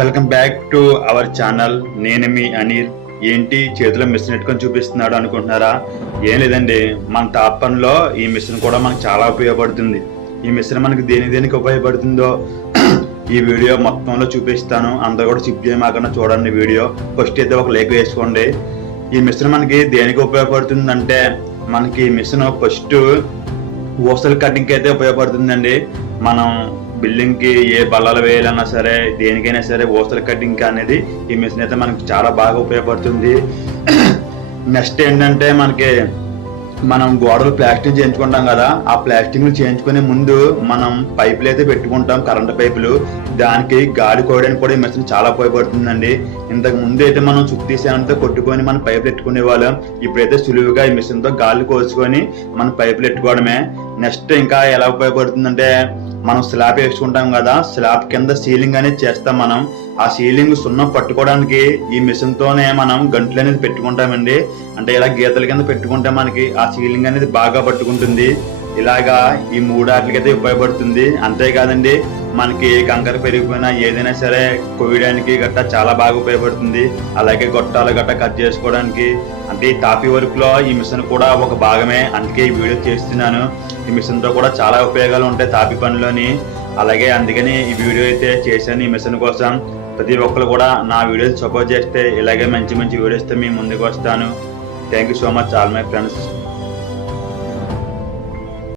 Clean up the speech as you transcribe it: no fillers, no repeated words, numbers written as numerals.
Welcome back to our channel. నేను మీ అనిల్. ఏంటి చేతిలో మిషన్ ఎట్టుకొని చూపిస్తున్నాడు అనుకుంటున్నారా? ఏం లేదండి, మన టాప్ పనిలో ఈ మిషన్ కూడా మనకు చాలా ఉపయోగపడుతుంది. ఈ మిషన్ మనకి దేనికి ఉపయోగపడుతుందో ఈ వీడియో మొత్తంలో చూపిస్తాను. అందరూ కూడా స్కిప్ చేయమాకుండా చూడండి వీడియో. ఫస్ట్ అయితే ఒక లైక్ వేసుకోండి. ఈ మిషన్ మనకి దేనికి ఉపయోగపడుతుందంటే, మనకి ఈ మిషన్ ఫస్ట్ ఊసల కటింగ్కి అయితే ఉపయోగపడుతుందండి. మనం బిల్డింగ్ కి ఏ బల్లలు వేయాలన్నా సరే, దేనికైనా సరే ఊసల కటింగ్ అనేది ఈ మిషన్ అయితే మనకి చాలా బాగా ఉపయోగపడుతుంది. నెక్స్ట్ ఏంటంటే, మనం గోడలు ప్లాస్టింగ్ చేయించుకుంటాం కదా, ఆ ప్లాస్టింగ్ చేయించుకునే ముందు మనం పైపులు అయితే పెట్టుకుంటాం, కరెంటు పైపులు. దానికి గాలి కోయడానికి కూడా ఈ మిషన్ చాలా ఉపయోగపడుతుందండి. ఇంతకు ముందు అయితే మనం చుట్టూ సేనంతో కొట్టుకొని మనం పైపులు పెట్టుకునే వాళ్ళం. ఇప్పుడైతే సులువుగా ఈ మిషన్ తో గాలి కోసుకొని మనం పైపులు పెట్టుకోవడమే. నెక్స్ట్ ఇంకా ఎలా ఉపయోగపడుతుందంటే, మనం స్లాబ్ వేసుకుంటాం కదా, స్లాబ్ కింద సీలింగ్ అనేది చేస్తాం. మనం ఆ సీలింగ్ సున్నం పట్టుకోవడానికి ఈ మిషన్ తోనే మనం గంటలు అనేది పెట్టుకుంటామండి. అంటే ఇలా గీతల కింద పెట్టుకుంటే మనకి ఆ సీలింగ్ అనేది బాగా పట్టుకుంటుంది. ఇలాగా ఈ మూడాట్లకైతే ఉపయోగపడుతుంది. అంతేకాదండి, మనకి కంకర పెరిగిపోయినా ఏదైనా సరే కొయ్యడానికి గట్టా చాలా బాగా ఉపయోగపడుతుంది. అలాగే గొట్టాలు గట్టా కట్ చేసుకోవడానికి, అంటే ఈ తాపీ వర్క్ లో ఈ మిషన్ కూడా ఒక భాగమే. అందుకే ఈ వీడియో చేస్తున్నాను. ఈ మిషన్ తో కూడా చాలా ఉపయోగాలు ఉంటాయి తాపీ పనిలోని. అలాగే అందుకని ఈ వీడియో అయితే చేశాను ఈ మిషన్ కోసం. ప్రతి ఒక్కరు కూడా నా వీడియోస్ సపోర్ట్ చేస్తే ఇలాగే మంచి వీడియోస్ తో మీ ముందుకు వస్తాను. Thank you so much all my friends.